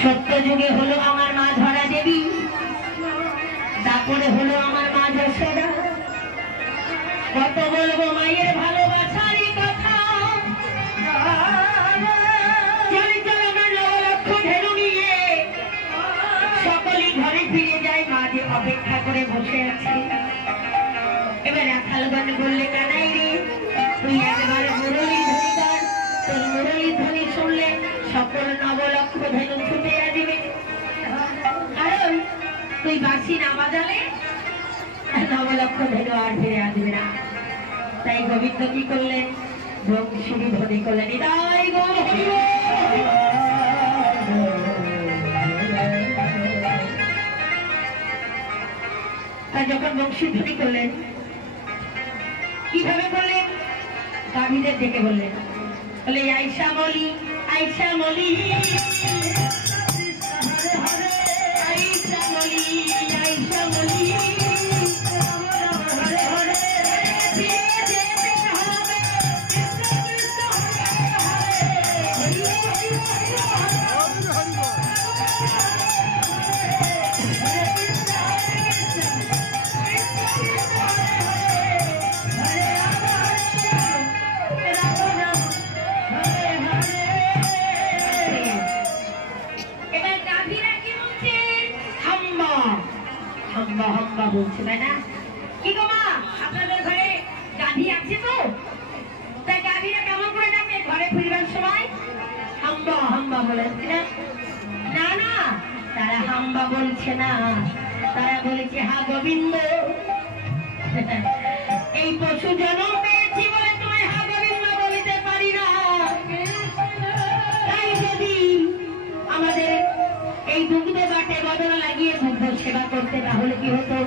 সত্য যুগে হলো আমার মা ধরা দেবী, তারপরে হলো আমার মা যশোদা। কত বলবো মায়ের ভালোবাসারই কথা। চলে চলে আমার নবলক্ষ ধেনু নিয়ে সকলেই ঘরে ফিরে যায়, মা যে অপেক্ষা করে বসে আছে। এবার রাখালগণ বললে, কানাই রে তুই একেবারে মুরলী ধ্বনি কর, তোর মুরলী ধ্বনি শুনলে সকল নবলক্ষ ধেনু ছুটে আসবে, কারণ তুই বাঁশি না বাজালে নবলক্ষ ধেনু আর ফিরে আসবে না। তাই গোবিন্দ কি করলেন, বংশী ধ্বনি করলেন, নিতাই গৌর হরি বল। তাই যখন বংশী ধ্বনি করলেন, কিভাবে করলেন, গাভীদের ডেকে বললেন, বলে আইসা মলি, আইসা মলি, আইসা মলি, আইসা মলি, বলছে, তাই না? কি গো মা, আপনাদের ঘরে গাভী আছে তো? তাই গাভীরা কেমন করে ডাকে ঘরে ফিরবার সময়? হাম্বা হাম্বা বলেছে না? না না, তারা হাম্বা বলছে না, তারা বলেছে হা গোবিন্দ। এই পশু জন্ম পেয়েছি বলে তুমি হা গোবিন্দ বলতে পারি না। তাই যদি আমাদের এই দুগ্ধ বাটে বদলা লাগিয়ে দুগ্ধ সেবা করতে, তাহলে কি হতো,